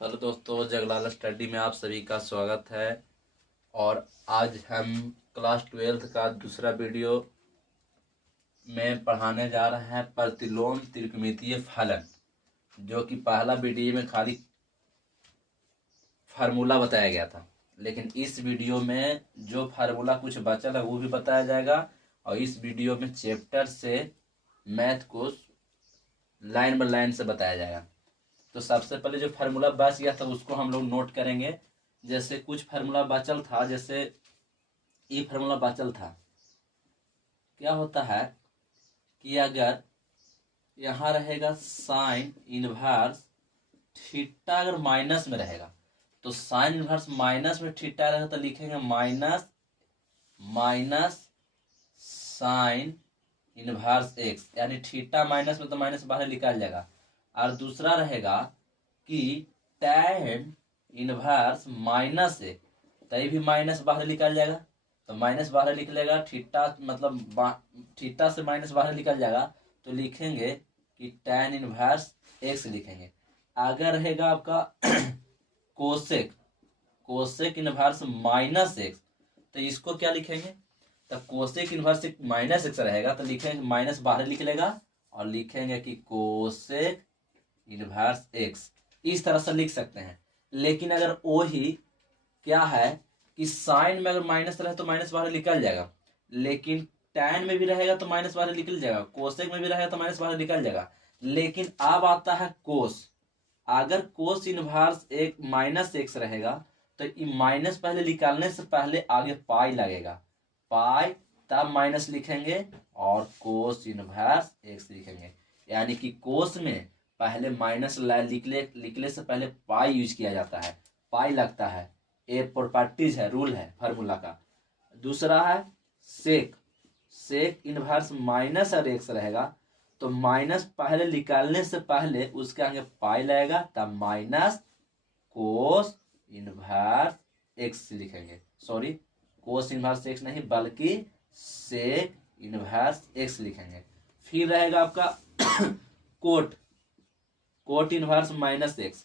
Hello दोस्तों, Jaglal study में आप सभी का स्वागत है। और आज हम क्लास 12 का दूसरा वीडियो में पढ़ाने जा रहे हैं प्रतिलोम त्रिकोणमितीय फलन। जो कि पहला वीडियो में खाली फार्मूला बताया गया था, लेकिन इस वीडियो में जो फार्मूला कुछ बचल है वो भी बताया जाएगा। और इस वीडियो में चैप्टर से मैथ को लाइन बाय लाइन से बताया जाएगा। तो सबसे पहले जो फार्मूला बच गया था उसको हम लोग नोट करेंगे। जैसे कुछ फार्मूला बचल था, जैसे ये फार्मूला बचल था। क्या होता है कि अगर यहाँ रहेगा साइन इनवर्स थीटा, अगर माइनस में रहेगा तो साइन इनवर्स माइनस में थीटा रहेगा तो लिखेंगे minus minus sign inverse x, यानी थीटा माइनस में तो माइनस बाहर निकाल जाएगा। और दूसरा रहेगा कि tan इनवर्स माइनस एक, तो ये भी माइनस बाहर निकल जाएगा। तो माइनस बाहर निकलेगा, थीटा मतलब थीटा से माइनस बाहर निकल जाएगा तो लिखेंगे कि tan इनवर्स एक्स लिखेंगे। अगर रहेगा आपका cosec cosec inverse minus x, तो इसको क्या लिखेंगे? तो कोसेक इनवर्स माइनस एक्स रहेगा तो लिखेंगे माइनस बाहर निकलेगा और लिखेंगे कि कोसेक इनवर्स एक्स। इस तरह से लिख सकते हैं। लेकिन अगर वही क्या है कि साइन में अगर माइनस रहे तो माइनस बाहर निकल जाएगा, लेकिन टैन में भी रहेगा तो माइनस बाहर निकल जाएगा, कोसेक में भी रहेगा तो माइनस बाहर निकल जाएगा। लेकिन अब आता है कोस। अगर कोस इनवर्स एक माइनस एक्स रहेगा तो माइनस पहले निकालने से पहले आगे पाई लगेगा, पाई तब माइनस लिखेंगे और कोस इनवर्स एक्स लिखेंगे। यानी कि कोस में पहले माइनस लिखने से पहले पाई यूज किया जाता है, पाई लगता है। ये प्रॉपर्टीज है, रूल है फार्मूला का। दूसरा है सेक। सेक इनवर्स माइनस और एक्स रहेगा तो माइनस पहले निकालने से पहले उसके आगे पाई लगेगा, तब माइनस कोस इनवर्स एक्स लिखेंगे। सॉरी, कोस इनवर्स एक्स नहीं बल्कि सेक इनवर्स एक्स लिखेंगे। फिर रहेगा आपका cot cot inverse minus x.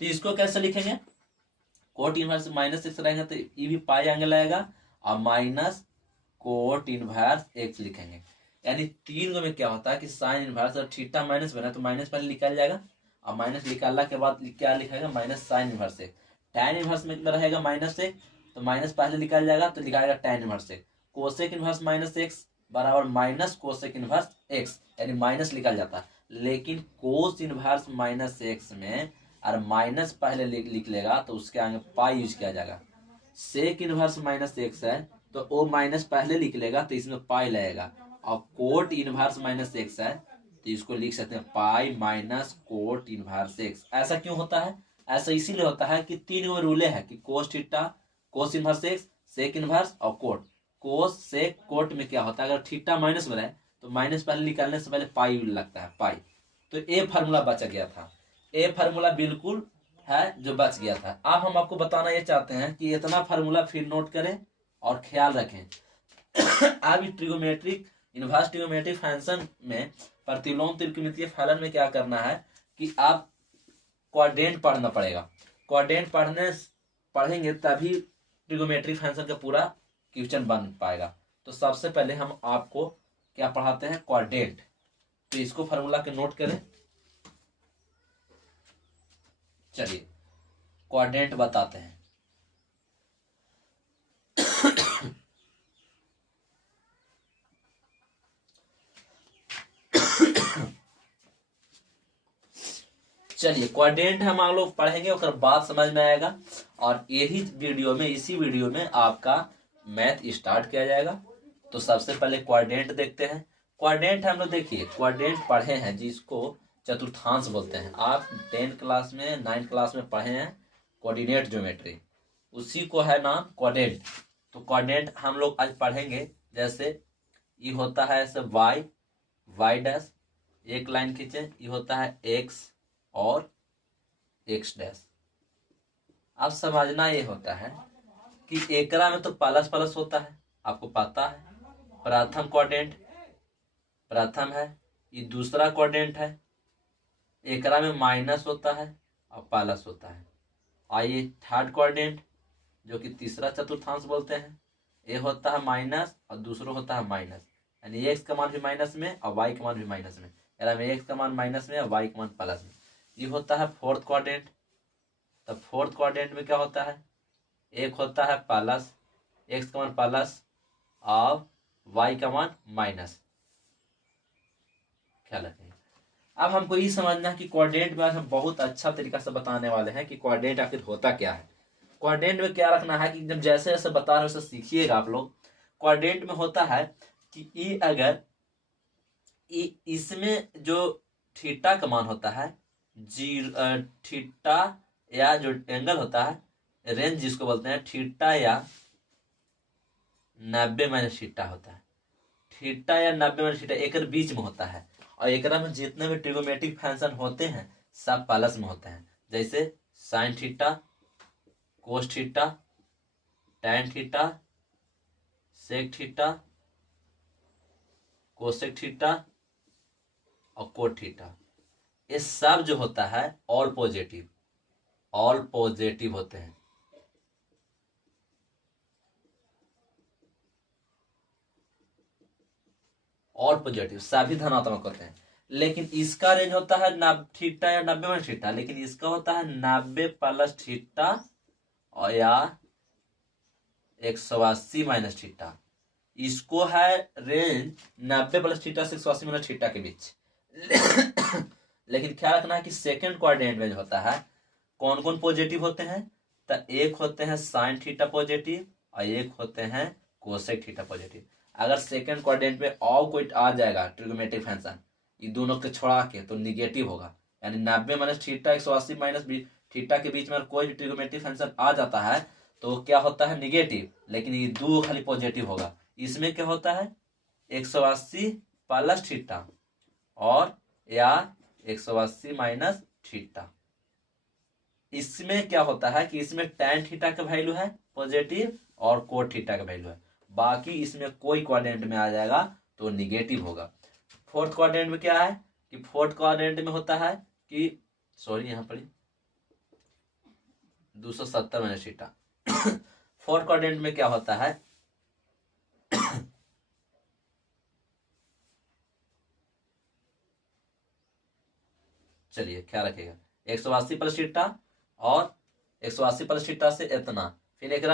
तो इसको कैसे लिखेंगे? कोट इनवर्स माइनस एक्स रहेगा तो ये भी पाई एंगल आएगा और माइनस कोट इनवर्स एक्स लिखेंगे। यानी तीन गो में क्या होता है कि साइन इनवर्स और थीटा माइनस बना तो माइनस पहले निकाल जाएगा और माइनस निकालने के बाद क्या लिखेगा? Minus sign inverse x. Tan inverse में रहेगा माइनस एक तो माइनस पहले निकाल जाएगा तो लिखाएगा tan inverse x. Cosec inverse minus x बराबर माइनस कोसेक इनवर्स एक्स, यानी माइनस निकल जाता है। लेकिन कोस इनवर्स माइनस एक्स में और माइनस पहले लिख लेगा तो उसके आगे पाई यूज किया जाएगा। सेक इनवर्स माइनस एक्स है तो वो माइनस पहले लिख लेगा तो इसमें पाई लगेगा। और कोट इनवर्स माइनस एक्स है तो इसको लिख सकते हैं pi minus cot inverse x. ऐसा क्यों होता है? ऐसा इसीलिए होता है कि तीन गो रूले है कि cos theta, cos inverse x, sec inverse और कोट। कोस सेक कोट में क्या होता है, अगर थीटा माइनस में रहे तो माइनस पहले निकालने से पहले पाई लगता है, पाई। तो ये फार्मूला बच गया था। ये फार्मूला बिल्कुल है जो बच गया था। अब हम आपको बताना ये चाहते हैं कि इतना फार्मूला फिर नोट करें और ख्याल रखें। अब ट्रिगोमेट्रिक इनवर्स ट्रिगोमेट्रिक फंक्शन में प्रतिलोम त्रिकोणमितीय फलन में क्या करना है कि आप क्वाड्रेंट पढ़ना पड़ेगा। क्वाड्रेंट पढ़ेंगे तभी ट्रिगोमेट्रिक फंक्शन का पूरा क्वेश्चन बन पाएगा। तो सबसे पहले हम आपको क्या पढ़ाते हैं? क्वाड्रेंट। तो इसको फार्मूला के नोट करें। चलिए क्वाड्रेंट बताते हैं। चलिए क्वाड्रेंट हम आप लोग पढ़ेंगे और बात समझ में आएगा। और यही वीडियो में, इसी वीडियो में आपका मैथ स्टार्ट किया जाएगा। तो सबसे पहले क्वाड्रेंट देखते हैं। क्वाड्रेंट हम लोग देखिए, क्वाड्रेंट पढ़े हैं जिसको चतुर्थांश बोलते हैं। आप 10th क्लास में 9th क्लास में पढ़े हैं कोऑर्डिनेट ज्योमेट्री, उसी को है नाम क्वाड्रेंट। तो क्वाड्रेंट हम लोग आज पढ़ेंगे। जैसे ये होता है ऐसे वाई, वाई डैश, एक लाइन खींचे, ये होता है एक्स और एक्स डैश। अब समझना ये होता है कि एकरा में तो प्लस प्लस होता है, आपको पता है। प्रथम क्वाड्रेंट प्रथम है, ये दूसरा क्वाड्रेंट है, एकरा में माइनस होता है और प्लस होता है। आइए थर्ड क्वाड्रेंट जो कि तीसरा चतुर्थांश बोलते हैं, ये होता है माइनस और दूसरा होता है माइनस, यानी एक्स का मान भी माइनस में और वाई का मान भी माइनस में, यानी में एक्स का मान माइनस में और वाई का मान प्लस में। ये होता है फोर्थ क्वाड्रेंट। तो फोर्थ क्वाड्रेंट में क्या होता है, एक होता है प्लस, एक्स का मान प्लस और वाई का मान माइनस। ख्याल रखें। अब हमको ये समझना है कि क्वाड्रेंट में आज हम बहुत अच्छा तरीका से बताने वाले हैं कि क्वाड्रेंट आखिर होता क्या है। क्वाड्रेंट में क्या रखना है कि जब जैसे जैसे बता रहे वैसे सीखिएगा आप लोग। क्वाड्रेंट में होता है कि ई अगर इसमें जो थीटा का मान होता है जीरो, थीटा या जो एंगल होता है रेंज जिसको बोलते हैं थीटा या 90 माइनस थीटा होता है, थीटा या 90 माइनस थीटा एक बीच में होता है। और एक में जितने भी ट्रिगोमेट्रिक फंक्शन होते हैं सब प्लस में होते हैं, जैसे sine theta, cos theta, tan theta, sec theta, cosec theta और कोट थीटा। ये सब जो होता है ऑल पॉजिटिव होते हैं। ऑल पॉजिटिव सभी धनात्मक होते हैं। लेकिन इसका रेंज होता है थीटा या 90 माइनस थीटा, लेकिन इसका होता है 90 प्लस थीटा और या 180 माइनस थीटा। इसको है रेंज 90 प्लस थीटा से 180 माइनस थीटा के बीच। लेकिन ख्याल रखना है कि सेकंड क्वाड्रेंट में जो होता है कौन कौन पॉजिटिव होते हैं, तो एक होते हैं साइन थीटा पॉजिटिव और एक होते हैं कोसेक थीटा पॉजिटिव। अगर सेकंड क्वाड्रेंट में और कोई आ जाएगा ट्रिगोमेट्रिक फंक्शन ये दोनों के छोड़ा के तो निगेटिव होगा, यानी 90 माइनस थीटा 180 माइनस थीटा के बीच में कोई भी ट्रिगोमेट्रिक फंक्शन आ जाता है तो क्या होता है निगेटिव, लेकिन ये दो खाली पॉजिटिव होगा। इसमें क्या होता है 180 प्लस थीटा और या 180 माइनस थीटा। इसमें क्या होता है कि इसमें टैन थीटा का वैल्यू है पॉजिटिव और कोट थीटा का वैल्यू है, बाकी इसमें कोई क्वाड्रेंट में आ जाएगा तो निगेटिव होगा। फोर्थ क्वाड्रेंट में क्या है कि फोर्थ क्वाड्रेंट में होता है कि सॉरी यहाँ पर 270 माइनस थीटा। फोर्थ क्वाड्रेंट में क्या होता है चलिए ख्याल रखिएगा 180 प्लस थीटा और 180 प्लस थीटा से इतना, फिर एक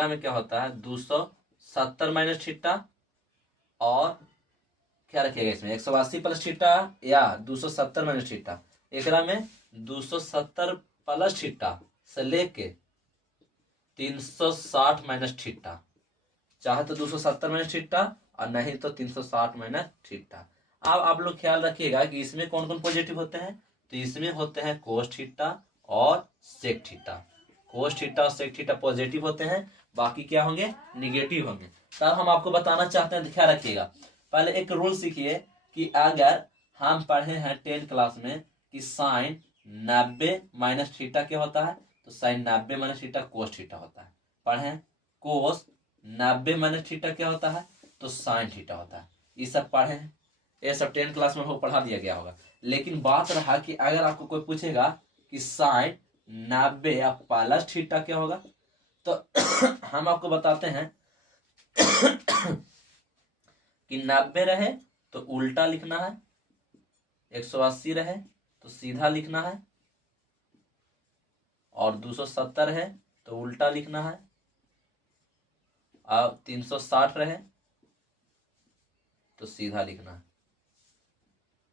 में क्या होता है 270 माइनस थीटा और क्या रखिएगा इसमें 180 प्लस थीटा या 270 माइनस थीटा। एक में 270 प्लस थीटा से लेके 360 माइनस थीटा, चाहे तो 270 माइनस थीटा और नहीं तो 360 माइनस थीटा। अब आप लोग ख्याल रखिएगा कि इसमें कौन कौन पॉजिटिव होते हैं, तो इसमें होते हैं कोस थीटा और सेक थीटा। कोस थीटा और सेक थीटा पॉजिटिव होते हैं, बाकी क्या होंगे निगेटिव होंगे। तब हम आपको बताना चाहते हैं, ख्याल रखिएगा। पहले एक रूल सीखिए कि अगर हम पढ़े हैं 10th क्लास में कि साइन 90 माइनस थीटा क्या होता है, तो sine 90 minus theta cos theta होता है। पढ़े कोस 90 माइनस थीटा क्या होता है, तो साइन थीटा होता है। ये सब पढ़े हैं, ये सब 10th क्लास में हो पढ़ा दिया गया होगा। लेकिन बात रहा कि अगर आपको कोई पूछेगा कि साइन 90 या प्लस थीटा क्या होगा, तो हम आपको बताते हैं कि 90 रहे तो उल्टा लिखना है, 180 रहे तो सीधा लिखना है, और 270 है तो उल्टा लिखना है, और 360 रहे तो सीधा लिखना है।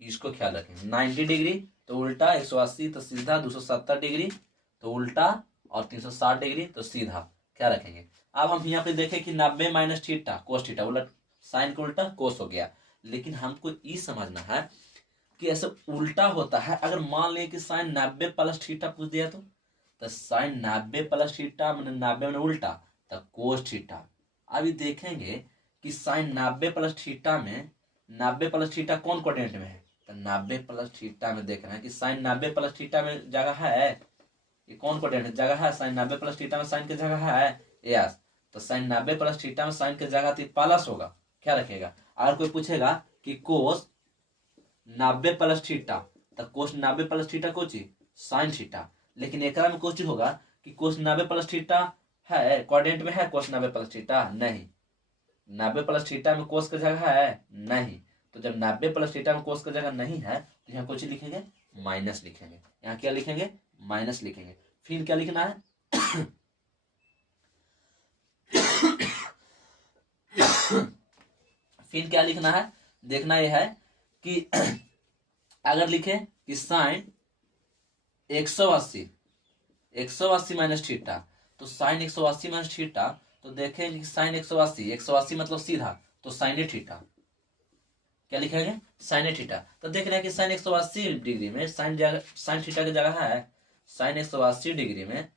इसको ख्याल रखें। 90 डिग्री तो उल्टा, 180 तो सीधा, 270 डिग्री तो उल्टा और 360 डिग्री तो सीधा। क्या रखेंगे। अब हम यहाँ पे देखें कि 90 माइनस थीटा कोस थीटा, उलट साइन को उल्टा कोस हो गया। लेकिन हमको ये समझना है कि ऐसे उल्टा होता है। अगर मान लें कि साइन 90 प्लस थीटा पूछ दिया तो साइन 90 प्लस थीटा मैंने 90 मैंने उल्टा तो कोस थीटा। अभी देखेंगे कि साइन 90 प्लस थीटा में 90 प्लस थीटा कौन क्वाड्रेंट में है, तो 90 प्लस थीटा में देख रहे हैं कि साइन 90 प्लस थीटा में जगह है, ये कौन क्वाड्रेंट जगह है, साइन 90 प्लस थीटा में साइन की जगह है यस, तो साइन 90 प्लस थीटा में साइन की जगह थी प्लस होगा। क्या रखेगा। अगर कोई पूछेगा कि कोस 90 प्लस थीटा, तो कोस 90 plus theta Kochi sine theta. लेकिन एक में क्वेश्चन होगा कि कोस 90 प्लस थीटा है क्वाड्रेंट में, है कोस 90 प्लस थीटा नहीं, 90 प्लस थीटा में कोस का जगह है नहीं। तो जब 90 प्लस थीटा में कोस का जगह नहीं है तो यहाँ कुछ लिखेंगे माइनस लिखेंगे। यहाँ क्या लिखेंगे माइनस लिखेंगे। फिर क्या लिखना है फिर क्या लिखना है, देखना यह है कि अगर लिखे कि साइन 180 माइनस थीटा, तो साइन 180 माइनस थीटा, तो देखेंगे कि साइन 180 मतलब सीधा, तो साइन थीटा क्या लिखेंगे साइन थीटा। तो देख रहे हैं कि साइन 180 डिग्री में साइन थीटा की जगह है, साइन 180 डिग्री में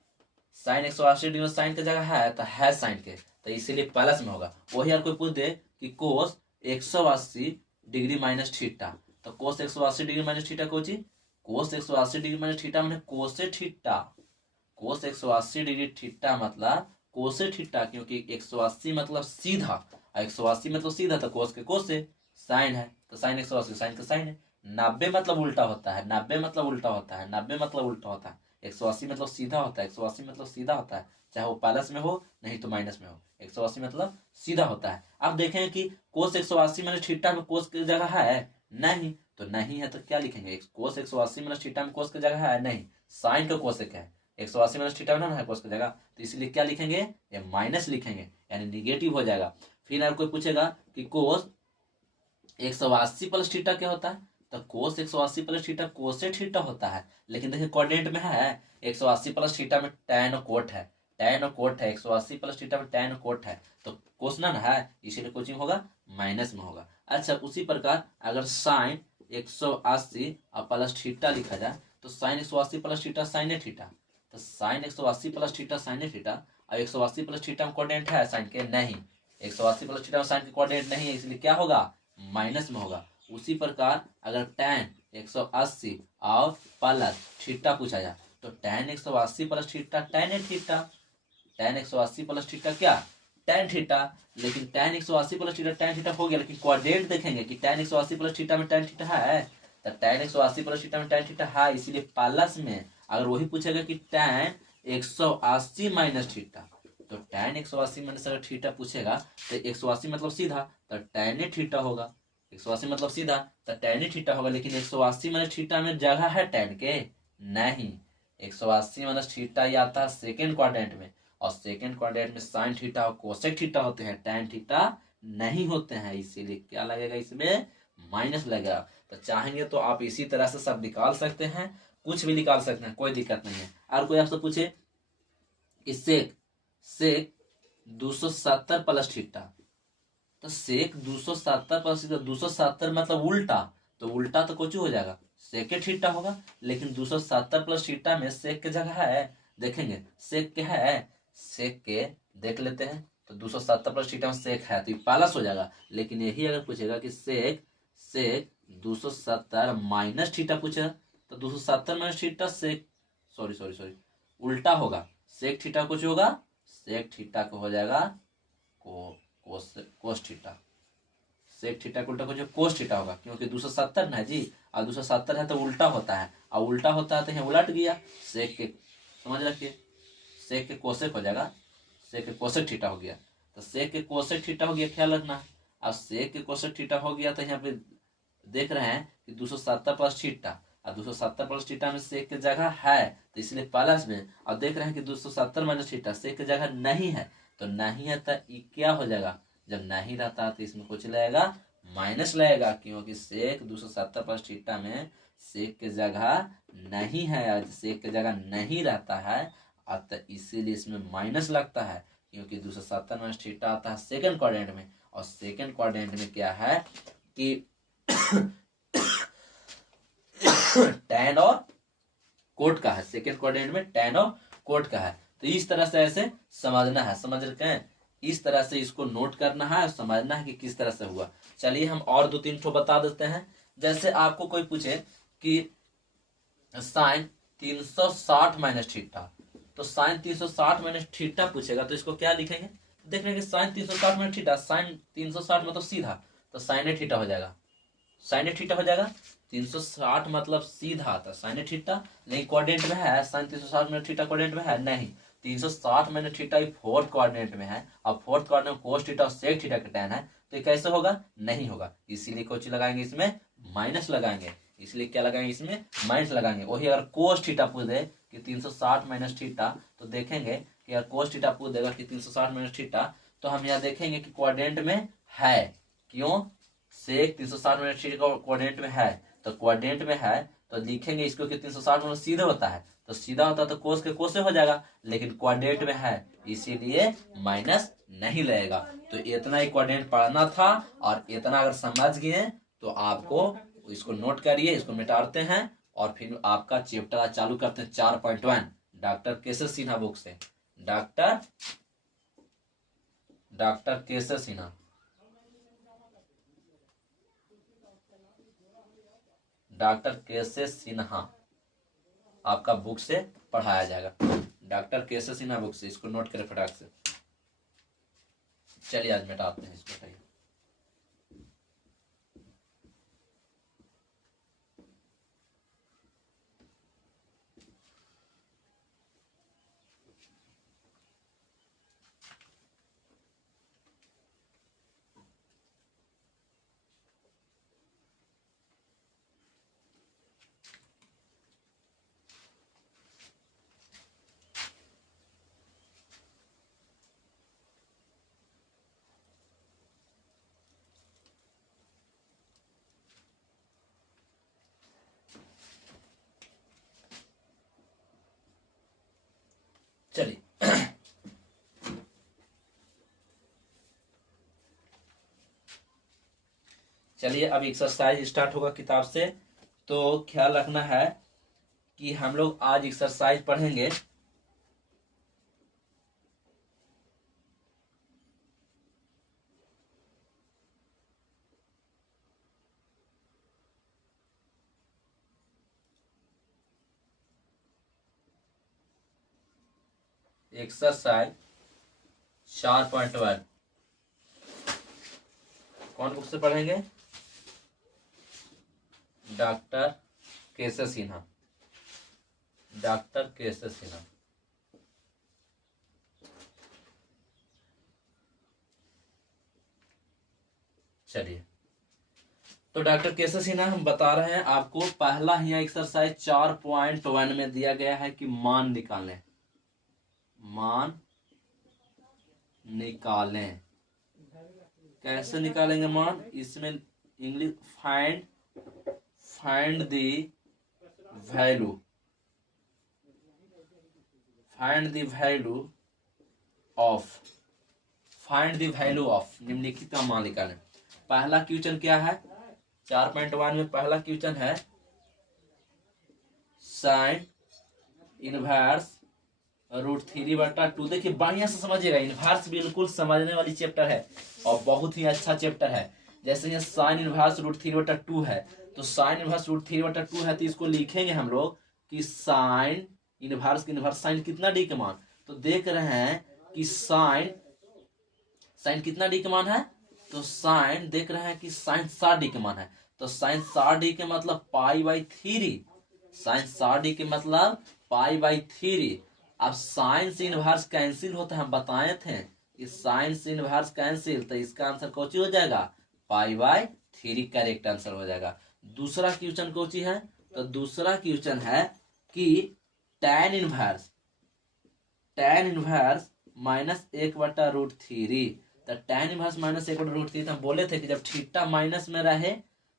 साइन 180 डिग्री में साइन की जगह है, तो है साइन के, तो इसीलिए प्लस में होगा। वही यार कोई पूछ दे कि कोस 180 डिग्री माइनस थीटा, तो कोस 180 डिग्री माइनस थीटा कोची कोस 180 डिग्री माइनस थीटा मैंने कोसे थीटा, कोस 180 डिग्री थीटा मतलब कोसे थीटा, क्योंकि 180 मतलब सीधा और 180 मतलब सीधा, तो कोस के कोसे साइन है, तो साइन 180 साइन का साइन है। 90 मतलब उल्टा होता है, 90 मतलब उल्टा होता है, 90 मतलब उल्टा होता है। 180 मतलब सीधा होता है, 180 मतलब सीधा होता है, चाहे वो प्लस में हो नहीं तो माइनस में हो, 180 मतलब सीधा होता है। अब देखें कि कोस 180 माइनस थीटा में कोस की जगह है नहीं, तो नहीं है तो क्या लिखेंगे कोस 180 माइनस थीटा में कोस की जगह है नहीं, साइन का कोसेक है, 180 माइनस थीटा में ना है कोस की जगह, तो इसलिए क्या लिखेंगे ये माइनस लिखेंगे, यानी निगेटिव हो जाएगा। फिर अगर कोई पूछेगा कि कोस 180 प्लस थीटा क्या होता है, तो कोस 180 प्लस थीटा कोसे थीटा होता है। लेकिन देखिए क्वाड्रेंट में है 180 प्लस थीटा में tan और कोट है, tan और कोट है, 180 प्लस थीटा में tan और कोट है, तो कोसनन है, इसीलिए कोचिंग होगा माइनस में होगा। अच्छा उसी प्रकार अगर साइन 180 और प्लस थीटा लिखा जाए, तो sine 180 plus theta sine theta, तो sine 180 plus theta sine theta, और 180 प्लस थीटा में कोऑर्डिनेट है साइन के नहीं, 180 प्लस थीटा में साइन के कोऑर्डिनेट नहीं है, इसलिए क्या होगा माइनस में होगा। उसी प्रकार अगर tan 180 और प्लस थीटा पूछा जाए, तो tan 180 plus theta tan theta, tan 180 plus theta क्या tan थीटा, लेकिन tan 180 plus theta tan theta हो गया, लेकिन कोऑर्डिनेट देखेंगे कि tan 180 प्लस थीटा में tan थीटा है, तो tan 180 प्लस थीटा में tan थीटा है, इसीलिए प्लस में। अगर वही पूछेगा कि tan 180 माइनस थीटा, तो tan 180 माइनस अगर थीटा पूछेगा तो 180 मतलब सीधा, तो tan थीटा होगा, 180 मतलब सीधा तो tan थीटा होगा। लेकिन 180 माइनस थीटा में जगह है tan के नहीं, 180 माइनस थीटा ये आता है सेकेंड क्वाड्रेंट में, और सेकेंड क्वाड्रेंट में साइन थीटा और कोसेक थीटा होते हैं, tan थीटा नहीं होते हैं, इसीलिए क्या लगेगा इसमें माइनस लगेगा। तो चाहेंगे तो आप इसी तरह से सब निकाल सकते हैं, कुछ भी निकाल सकते हैं, कोई दिक्कत नहीं है। और कोई आपसे पूछे इससे सेक 270 प्लस थीटा, तो सेक 270 प्लस थीटा, 270 मतलब उल्टा, तो उल्टा तो कुछ हो जाएगा सेक थीटा होगा। लेकिन 270 प्लस थीटा में सेक की जगह है, देखेंगे सेक के है, सेक के देख लेते हैं, तो 270 प्लस थीटा में सेक है तो ये प्लस हो जाएगा। लेकिन यही अगर पूछेगा कि सेक सेक 270 माइनस थीटा पूछेगा, तो 270 माइनस थीटा सेक सॉरी उल्टा होगा, सेक थीटा कुछ होगा, सेक थीटा को हो जाएगा कोस थीटा, सेक थीटा को उल्टा कुछ कोस थीटा होगा, क्योंकि 270 ना जी, और 270 है तो उल्टा होता है, और उल्टा होता है तो यहाँ उलट गया, सेक के समझ रखिए, सेक के कोसेक हो जाएगा, सेक के कोसेक थीटा हो गया, तो सेक के कोसेक थीटा हो गया, ख्याल रखना। अब सेक के कोसेक थीटा हो गया, तो यहाँ पे देख रहे हैं कि 270 प्लस थीटा, और 270 प्लस थीटा में सेक की जगह है तो इसलिए प्लस में, और देख रहे हैं कि 270 माइनस थीटा सेक की जगह नहीं है, तो नहीं है तो ये क्या हो जाएगा, जब नहीं रहता तो इसमें कुछ लगेगा माइनस लगेगा, क्योंकि सेक 270 प्लस थीटा में सेक की जगह नहीं है, सेक की जगह नहीं रहता है, तो इसीलिए इसमें माइनस लगता है, क्योंकि 270 माइनस थीटा आता है सेकंड क्वाड्रेंट में, और सेकंड क्वाड्रेंट में क्या है कि tan और कोट का है, सेकेंड क्वाड्रेंट में tan और कोट का है। तो इस तरह से ऐसे समझना है, समझ रहे हैं, इस तरह से इसको नोट करना है और समझना है कि किस तरह से हुआ। चलिए हम और 2-3 ठो बता देते हैं। जैसे आपको कोई पूछे कि साइन 360 माइनस थीटा, तो साइन 360 माइनस थीटा पूछेगा तो इसको क्या लिखेंगे, देख रहे हैं कि साइन 360 माइनस थीटा, साइन 360 मतलब सीधा, तो तो साइन थीटा हो जाएगा, साइन थीटा हो जाएगा। 360 मतलब सीधा आता साइन थीटा, लेकिन कोऑर्डिनेट में है साइन 360 में थीटा कोऑर्डिनेट में है नहीं, 360 में थीटा फोर्थ कोऑर्डिनेट में है, और फोर्थ कोऑर्डिनेट में कोस थीटा और सेक थीटा का tan है, तो ये कैसे होगा, नहीं होगा। इसीलिए कोची लगाएंगे इसमें, माइनस लगाएंगे। इसलिए क्या लगाएंगे इसमें, माइनस लगाएंगे। वही अगर कोस थीटा पूछ दे कि 360 माइनस थीटा, तो देखेंगे कि अगर कोस थीटा पूछ देगा कि 360 माइनस थीटा, तो हम यहाँ देखेंगे कि कोऑर्डिनेट में है, क्यों, सेक 360 माइनस थीटा कोऑर्डिनेट में है, तो कोऑर्डिनेट में है तो लिखेंगे इसको कि 360 मतलब सीधे होता है, तो सीधा होता है तो कोस के कोस से हो जाएगा, लेकिन कोऑर्डिनेट में है इसीलिए माइनस नहीं लगेगा। तो इतना ही कोऑर्डिनेट पढ़ना था, और इतना अगर समझ गए तो आपको इसको नोट करिए, इसको मिटाते हैं और फिर आपका चैप्टर चालू करते हैं 4.1 डॉक्टर केशव सिन्हा बुक से। डॉक्टर केशव सिन्हा, डॉक्टर केशव सिन्हा आपका बुक से पढ़ाया जाएगा, डॉक्टर केशव सिन्हा बुक से। इसको नोट करें फटाक से। चलिए आज मिटाते हैं इसको। चलिए चलिए अब एक्सरसाइज स्टार्ट होगा किताब से। तो ख्याल रखना है कि हम लोग आज एक्सरसाइज पढ़ेंगे एक्सरसाइज 4.1। कौन बुक से पढ़ेंगे, डॉक्टर केशव सिन्हा, डॉक्टर केशव सिन्हा। चलिए तो डॉक्टर केशव सिन्हा हम बता रहे हैं आपको, पहला ही एक्सरसाइज 4.1 में दिया गया है कि मान निकालें, मान निकालें। कैसे निकालेंगे मान, इसमें English find the value, find the value of, find the value of निम्नलिखित का मान निकालें। पहला क्वेश्चन क्या है, 4.1 में पहला क्वेश्चन है साइन इनवर्स √3/2। देखिए बढ़िया से समझिएगा, इनवर्स बिल्कुल समझने वाली चैप्टर है और बहुत ही अच्छा चैप्टर है। जैसे ये साइन इनवर्स √3/2 है, तो साइन इनवर्स √3/2 है, तो इसको लिखेंगे हम लोग कि साइन इनवर्स साइन कितना डी के मान, तो देख रहे हैं कि साइन कितना डी के मान है, तो साइन देख रहे हैं कि साइन 60 डी के मान है, तो साइन 60 डी के मतलब π/3, साइन 60 डी के मतलब π/3। अब साइन से इनवर्स कैंसिल होता है, हम बताए थे कि साइन से इनवर्स कैंसिल, तो इसका आंसर कौची हो जाएगा, π/3 करेक्ट आंसर हो जाएगा। दूसरा क्वेश्चन कौची है, तो दूसरा क्वेश्चन है कि tan इनवर्स -1/√3, तो tan इनवर्स -1/√3, तो हम बोले थे कि जब थीटा माइनस में रहे,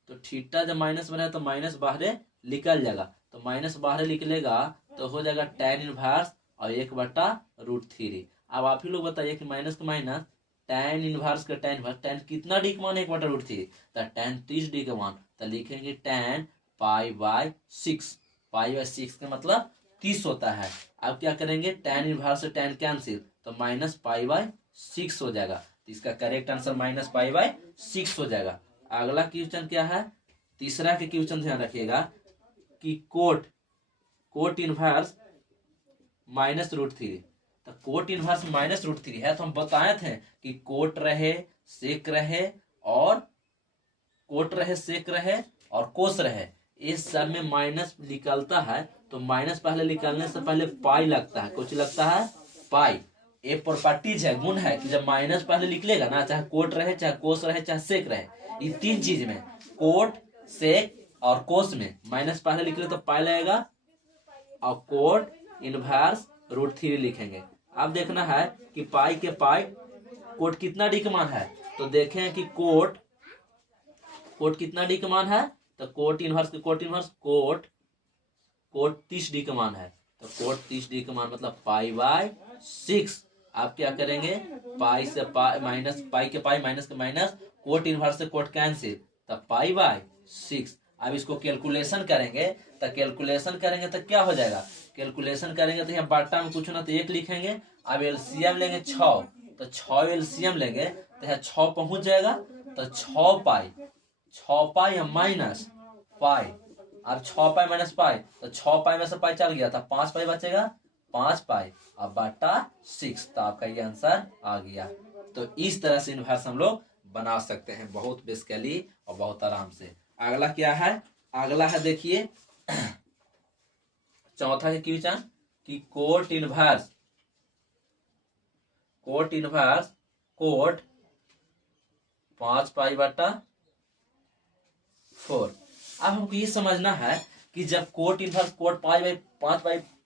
तो थीटा जब माइनस में रहे तो माइनस बाहर निकल जाएगा, तो माइनस बाहर निकलेगा तो हो जाएगा tan इनवर्स और 1/√3। अब आप ही लोग बताइए कि माइनस का माइनस, tan इनवर्स का tan इनवर्स, tan कितना डी का मान है 1/√3, तो tan 30 डी का मान, तो लिखेंगे tan π/6, π/6 का मतलब 30 होता है। अब क्या करेंगे, tan इनवर्स से tan कैंसिल, तो -π/6 हो जाएगा, तो इसका करेक्ट आंसर -π/6 हो जाएगा। अगला क्वेश्चन क्या है, तीसरा के क्वेश्चन ध्यान रखिएगा कि कोट इनवर्स -√3, तो कोट इनवर्स -√3 है, तो हम बताए थे कि कोट रहे, सेक रहे और कोट रहे सेक रहे और कोस रहे, इस सब में माइनस निकलता है, तो माइनस पहले निकलने से पहले पाई लगता है। कुछ लगता है पाई। ये प्रॉपर्टीज है, गुण है कि जब माइनस पहले निकलेगा ना, चाहे कोट रहे, चाहे कोस रहे, चाहे सेक रहे, ये तीन चीज में, कोट, सेक और कोस में माइनस पहले निकले तो पाई लगेगा, और कोट इनवर्स √3 लिखेंगे। अब देखना है कि पाई के पाई कोट कितना डी का मान है, तो देखें कि कोट कितना डी का मान है, तो कोट इनवर्स कोट 30 डी का मान है, तो कोट 30 डी का मान मतलब π/6। आप क्या करेंगे, पाई से पाई माइनस, पाई के पाई माइनस के माइनस, कोट इनवर्स से कोट कैंसिल, तब π/6। अब इसको कैलकुलेशन करेंगे, तो क्या हो जाएगा, कैलकुलेशन करेंगे तो यहाँ बाटा में कुछ ना तो 1 लिखेंगे। अब एलसीएम लेंगे 6, तो 6 एलसीएम लेंगे तो यहाँ 6 पहुंच जाएगा, तो 6 पाई माइनस पाई। अब 6 पाई माइनस पाई, तो 6 पाई में से पाई चल गया था, 5 पाई बचेगा, 5 पाई अब बाटा 6, तो आपका ये आंसर आ गया। तो इस तरह से इनवर्स हम लोग बना सकते हैं बहुत बेसिकली और बहुत आराम से। अगला क्या है, अगला है देखिए चौथा है क्वेश्चन कि कोट इनवर्स कोट 5π/4। अब हमको ये समझना है कि जब कोट इनवर्स कोट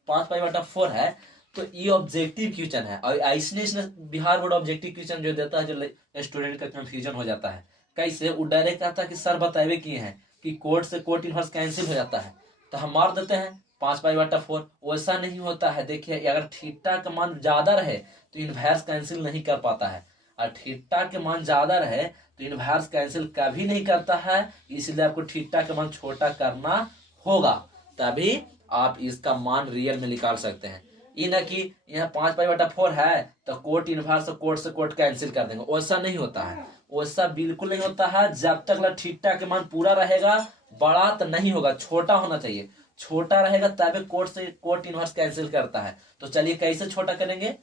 5π/4 है, तो ये ऑब्जेक्टिव क्वेश्चन है, और इसने बिहार बोर्ड ऑब्जेक्टिव क्वेश्चन जो देता है, जो स्टूडेंट का कंफ्यूजन हो जाता है। कैसे, वो डायरेक्ट कहता है कि सर बतावे किए हैं कि कोट से कोट इनवर्स कैंसिल हो जाता है, तो हम मार देते हैं 5π/4। वैसा नहीं होता है। देखिए, अगर थीटा का मान ज्यादा रहे तो इनवर्स कैंसिल नहीं कर पाता है, और थीटा के मान ज्यादा रहे तो इनवर्स कैंसिल कभी नहीं करता है। इसलिए आपको थीटा का मान छोटा करना होगा, तभी आप इसका मान रियल में निकाल सकते हैं। ये ना कि यहाँ 5π/4 है तो कोट इनवर्स कोट से कोट कैंसिल कर देंगे, वैसा नहीं होता है। वैसा बिल्कुल नहीं होता है। जब तक थीटा के मान पूरा रहेगा, बड़ा तो नहीं होगा, छोटा होना चाहिए। छोटा रहेगा तभी कोट से कोट इनवर्स कैंसिल करता है। तो चलिए कैसे छोटा करेंगे,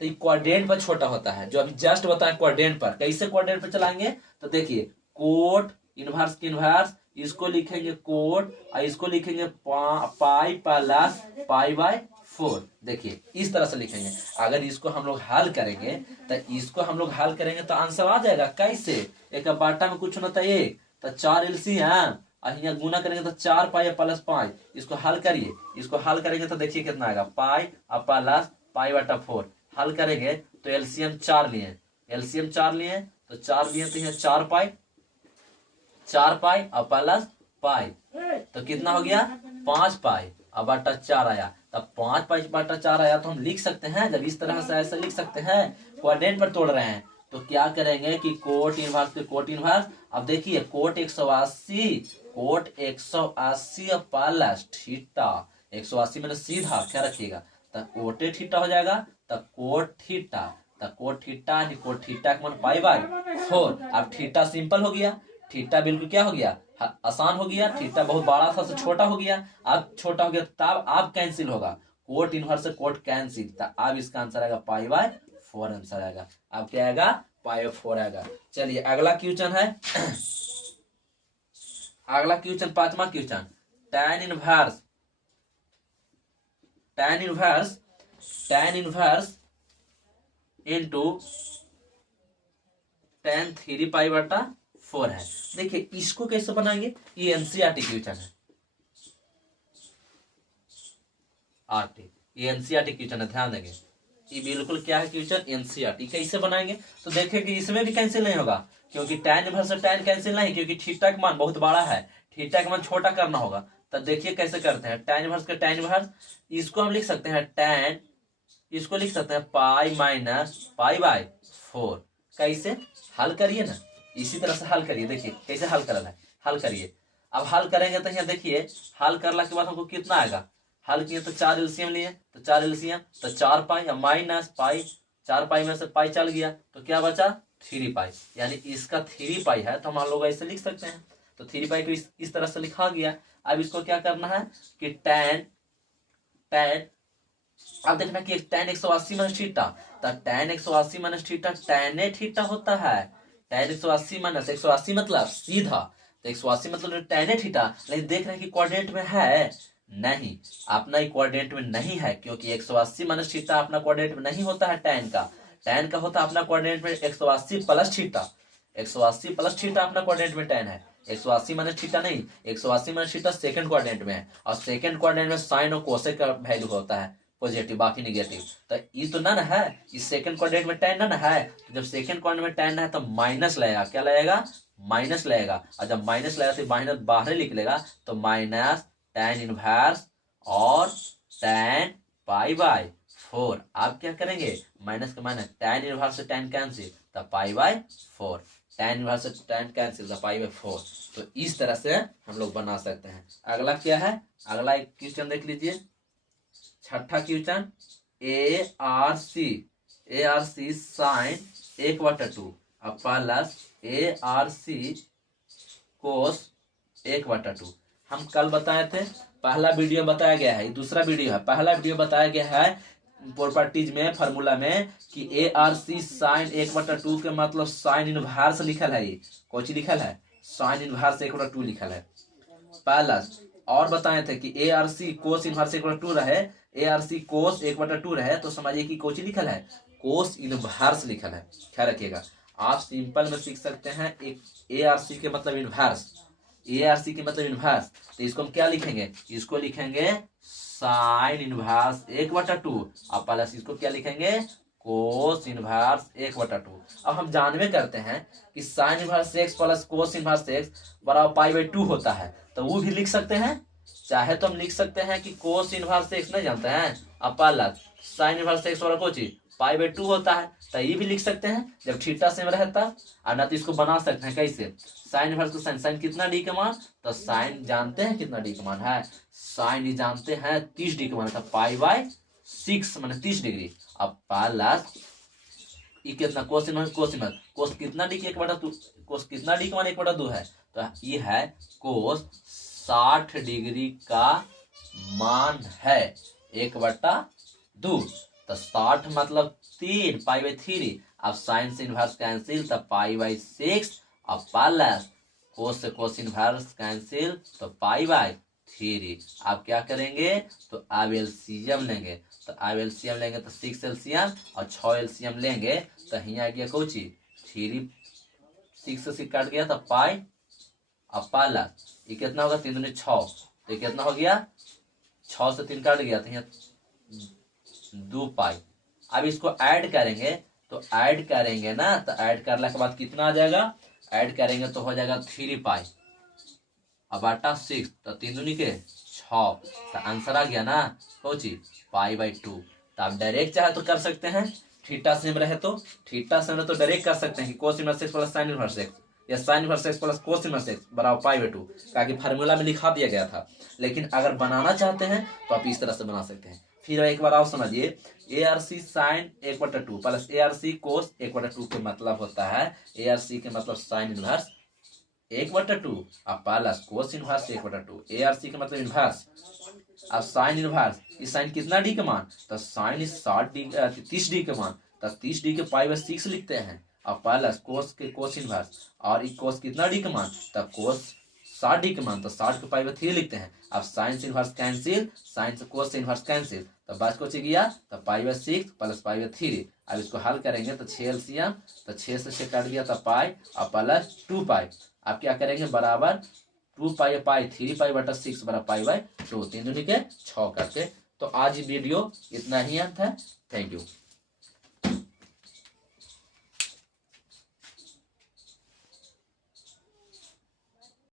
तो ये क्वाड्रेंट पर छोटा होता है, जो अभी जस्ट बताया क्वाड्रेंट पर। कैसे क्वाड्रेंट पर चलाएंगे, तो देखिए कोट इनवर्स के इनवर्स, इसको लिखेंगे कोट और इसको लिखेंगे π+π/4। देखिए इस तरह से लिखेंगे। अगर इसको हम लोग हल करेंगे तो आंसर आ जाएगा। कैसे, एक बाटा में कुछ होता है 1, तो 4 एलसीएम, यहाँ गुना करेंगे तो 4π + π। इसको हल करेंगे तो देखिए कितना आएगा, पाई और प्लस π/4। हल करेंगे तो एलसीएम 4 लिए, तो 4 लिए तो यहाँ 4π और प्लस पाई, तो कितना हो गया 5π और बटा 4 आया। तब 5π/4 आया, तो हम लिख सकते हैं, जब इस तरह से ऐसे लिख सकते हैं, क्वाड्रेंट पर तोड़ रहे हैं, तो क्या करेंगे कि कोट इनवर्स के कोट इनवर्स। अब देखिए कोट 180 प्लस थीटा, 180 मैंने सीधा क्या रखिएगा, तो कोटे थीटा हो जाएगा, तो कोट थीटा का मान π/4। अब थीटा सिंपल हो गया, थीटा बिल्कुल क्या हो गया, आसान हो गया। थीटा बहुत बड़ा था, तो छोटा हो गया। अब छोटा हो गया तब अब कैंसिल होगा, कोट इनवर्स से कोट कैंसिल, तो अब इसका आंसर आएगा π/4 आंसर आएगा। अब क्या आएगा, π/4 आएगा। चलिए अगला क्वेश्चन है पांचवा question, tan inverse into tan 3π/4 है। देखिए इसको कैसे बनाएंगे, ये एनसीईआरटी क्वेश्चन है, ये एनसीईआरटी क्वेश्चन है, ध्यान देंगे। ये बिल्कुल क्या है क्वेश्चन, एनसीईआरटी। कैसे बनाएंगे, तो देखें कि इसमें भी कैंसिल नहीं होगा, क्योंकि tan इनवर्स से tan कैंसिल नहीं, क्योंकि थीटा का मान बहुत बड़ा है, थीटा का मान छोटा करना होगा। तब देखिए कैसे करते हैं, tan इनवर्स का tan इनवर्स, इसको हम लिख सकते हैं tan, इसको लिख सकते हैं π-π/4। कैसे, हल करिए ना, इसी तरह से हल करिए। देखिए कैसे हल करना है, हल करिए। अब हल करेंगे तो यहाँ देखिए, हल करने के बाद हमको कितना आएगा, हल किए तो 4 एलसीएम लिए, तो 4 एलसीएम तो 4π माइनस पाई, 4π में से पाई चल गया, तो क्या बचा 3π, यानी इसका 3π है, तो हम लोग ऐसे लिख सकते हैं। तो 3π को इस तरह से लिखा गया। अब इसको क्या करना है कि tan, अब देखना कि tan 180 माइनस थीटा, तो tan 180 minus theta tan theta होता है। tan 180 माइनस 180 मतलब सीधा, तो 180 मतलब tan है थीटा, लेकिन देख रहे हैं कि कोऑर्डिनेट में है नहीं, अपना ही कोऑर्डिनेट में नहीं है, क्योंकि 180 माइनस थीटा अपना कोऑर्डिनेट में नहीं होता है tan का होता है अपना कोऑर्डिनेट में 180 प्लस थीटा, 180 प्लस थीटा अपना कोऑर्डिनेट में tan है, 180 माइनस थीटा नहीं, 180 माइनस थीटा सेकंड कोऑर्डिनेट में है, और सेकंड कोऑर्डिनेट में साइन और कोसेक का वैल्यू होता है पॉजिटिव, बाकी निगेटिव। तो ये तो नन है, इस सेकंड कोऑर्डिनेट में tan नन है, तो जब सेकंड कोऑर्डिनेट में tan है तो माइनस लगेगा, क्या लगेगा, माइनस लगेगा, और जब माइनस लगेगा तो माइनस बाहर निकलेगा, तो माइनस tan इनवर्स और tan पाई बाय 4। आप क्या करेंगे, माइनस का माइनस, tan इनवर्स से tan कैंसिल, तो पाई बाय 4, tan इनवर्स से tan कैंसिल, तो पाई बाय 4। तो इस तरह से हम लोग बना सकते हैं। अगला क्या है, अगला एक क्वेश्चन देख लीजिए, छठा question, ARC sine 1/2 plus ARC cos 1/2। हम कल बताए थे, पहला वीडियो बताया गया है, दूसरा वीडियो है, पहला वीडियो बताया गया है प्रॉपर्टीज में, फार्मूला में, कि ARC साइन 1/2 के मतलब साइन इनवर्स लिखल है, ये कौन लिखल है, साइन इनवर्स 1/2 लिखल है। प्लस और बताए थे कि ARC कोस इनवर्स 1/2 रहे, ARC कोस 1/2 रहे, तो समझिए कि कोची लिखल है, कोस इनवर्स लिखल है। ख्याल रखिएगा, आप सिंपल में सीख सकते हैं, एक ARC के मतलब इनवर्स, ARC के मतलब इनवर्स, तो इसको हम क्या लिखेंगे, इसको लिखेंगे साइन इनवर्स 1/2, और प्लस इसको क्या लिखेंगे, कोस इनवर्स 1/2। अब हम जानवे करते हैं कि sign inverse x plus cos inverse x बराबर पाई बाई 2 होता है, तो वो भी लिख सकते हैं, चाहे तो हम लिख सकते हैं कि कोस इनवर्स एक्स नहीं जानते हैं, अब प्लस साइन इनवर्स एक्स वाला कोची पाई बाई 2 होता है, तो ये भी लिख सकते हैं जब थीटा सेम रहता। और ना तो इसको बना सकते हैं कैसे, साइन इनवर्स को साइन, साइन कितना डी का मान, तो साइन जानते हैं कितना डी का मान है, साइन ही जानते हैं 30 डी का मान था, पाई बाय 6 माने 30 डिग्री। अब प्लस ये कितना, कोस इनवर्स, कोस इनवर्स, कोस कितना डी का 1/2, कोस कितना डी का मान 1/2 है, तो ये है कोस 60 डिग्री का मान है 1/2, तो 60 मतलब 3 पाई बाई 3। अब साइन से इनवर्स कैंसिल, तो पाई बाई 6, अब प्लस कोस से कोस इनवर्स कैंसिल, तो पाई बाई 3। आप क्या करेंगे, तो अब एलसीएम लेंगे, तो अब एलसीएम लेंगे तो 6 एलसीएम और 6 एलसीएम लेंगे, तो यहाँ आ गया कोची 3, 6 से 6 काट गया तो पाई, अब प्लस ये कितना होगा, 3 दूनी 6, तो ये कितना हो गया, 6 से 3 काट गया, तो यहाँ 2 पाई। अब इसको ऐड करेंगे, तो ऐड करेंगे ना, तो ऐड करने के बाद कितना आ जाएगा, ऐड करेंगे तो हो जाएगा 3 पाई, अब बटा 6, तो 3 दूनी के 6, तो आंसर आ गया ना कोची पाई बाई 2। तो आप डायरेक्ट चाहे तो कर सकते हैं, थीटा सेम रहे तो, थीटा सेम रहे तो डायरेक्ट कर सकते हैं कि cos inverse x plus sine inverse x, या sine inverse x plus cos inverse x बराबर पाई बाई 2, ताकि फार्मूला में लिखा दिया गया था। लेकिन अगर बनाना चाहते हैं तो आप इस तरह से बना सकते हैं। फिर एक बार आप समझिए, ARC sine 1/2 plus ARC cos 1/2 के मतलब होता है, ARC के मतलब साइन इनवर्स 1/2 अब प्लस कोस इनवर्स 1/2, ARC का मतलब इनवर्स। अब साइन इनवर्स, इस साइन कितना डी का मान, तो साइन इस 30 डी का मान, तो 30 डी के पाई बाई 6 लिखते हैं, अब प्लस कोस के कोस इनवर्स, और ये कोस कितना डी का मान, तो कोस 60 डी का मान, तो 60 के पाई बाई 3 लिखते हैं। अब साइन से इनवर्स कैंसिल, साइन से कोस से इनवर्स कैंसिल, तो बस को गया, तो pi by 6 plus pi by 3। अब इसको हल करेंगे तो 6 एलसीएम, तो 6 से 6 काट गया, तो पाई और प्लस 2 पाई। आप क्या करेंगे, बराबर 2 पाई पाई 3 पाई बटा 6 बराबर पाई बाई 2, 3 दूनी के 6 करके। तो आज वीडियो इतना ही अंत है। Thank you.